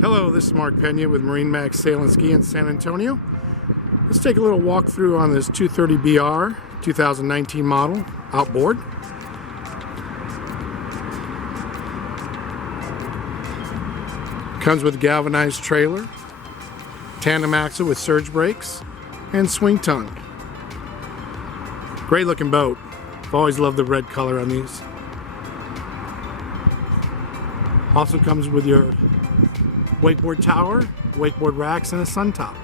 Hello, this is Mark Pena with Marine Max Sail and Ski in San Antonio. Let's take a little walkthrough on this 230BR 2019 model Outboard. Comes with galvanized trailer, tandem axle with surge brakes, and swing tongue. Great looking boat. I've always loved the red color on these. Also comes with your wakeboard tower, wakeboard racks, and a sun top.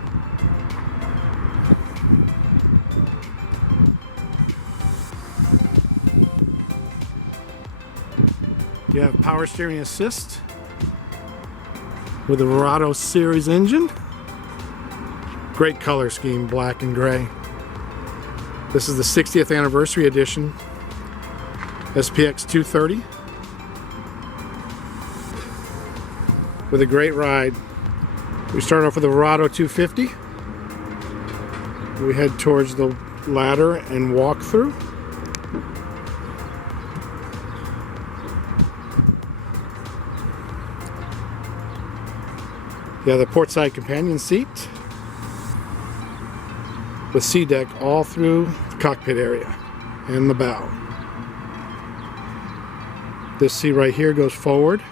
You have power steering assist with a Verado series engine. Great color scheme, black and gray. This is the 60th anniversary edition SPX 230. With a great ride. We start off with the Verado 250. We head towards the ladder and walk through. You have the portside companion seat with sea deck all through the cockpit area and the bow. This seat right here goes forward.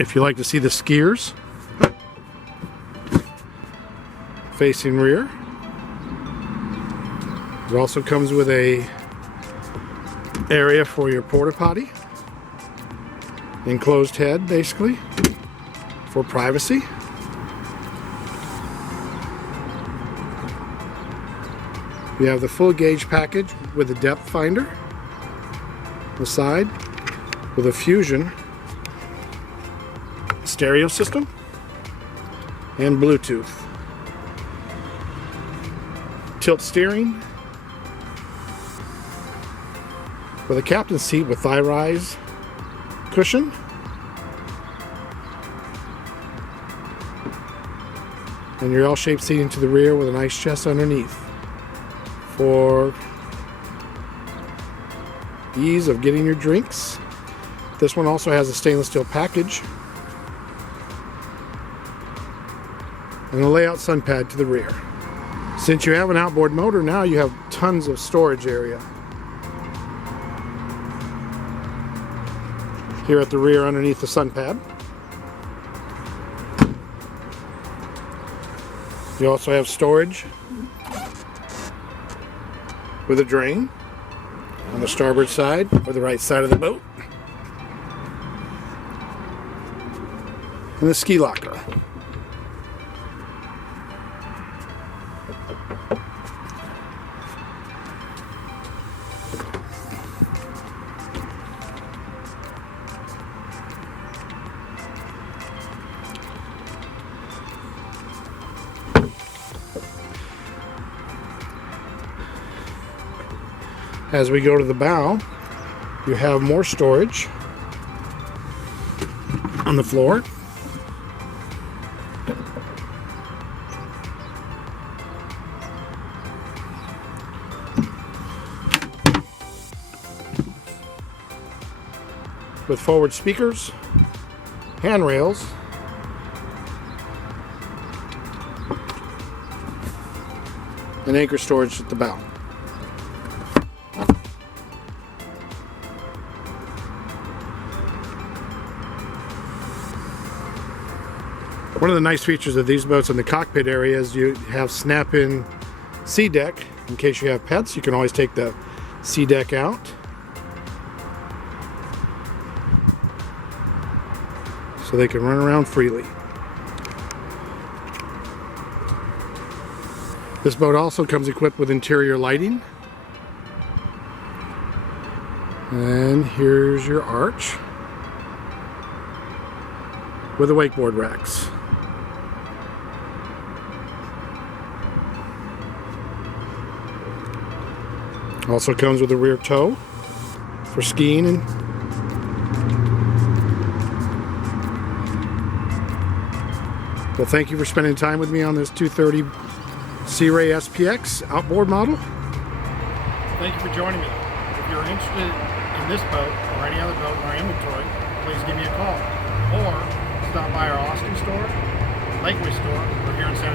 If you like to see the skiers facing rear. It also comes with a area for your porta potty, enclosed head basically for privacy. You have the full gauge package with a depth finder on the side with a Fusion stereo system and Bluetooth. Tilt steering with a captain's seat with thigh rise cushion. And your L-shaped seating to the rear with a nice chest underneath for ease of getting your drinks. This one also has a stainless steel package and a layout sun pad to the rear. Since you have an outboard motor, now you have tons of storage area. Here at the rear underneath the sun pad. You also have storage with a drain on the starboard side or the right side of the boat. And the ski locker. As we go to the bow, you have more storage on the floor. With forward speakers, handrails, and anchor storage at the bow. One of the nice features of these boats in the cockpit area is you have snap-in sea deck. In case you have pets, you can always take the sea deck out. So they can run around freely. This boat also comes equipped with interior lighting. And here's your arch with the wakeboard racks. Also comes with a rear tow for skiing and well, thank you for spending time with me on this 230 Sea Ray SPX outboard model. Thank you for joining me. If you're interested in this boat or any other boat in our inventory, please give me a call or by our Austin store, Lakeway store. We're here in San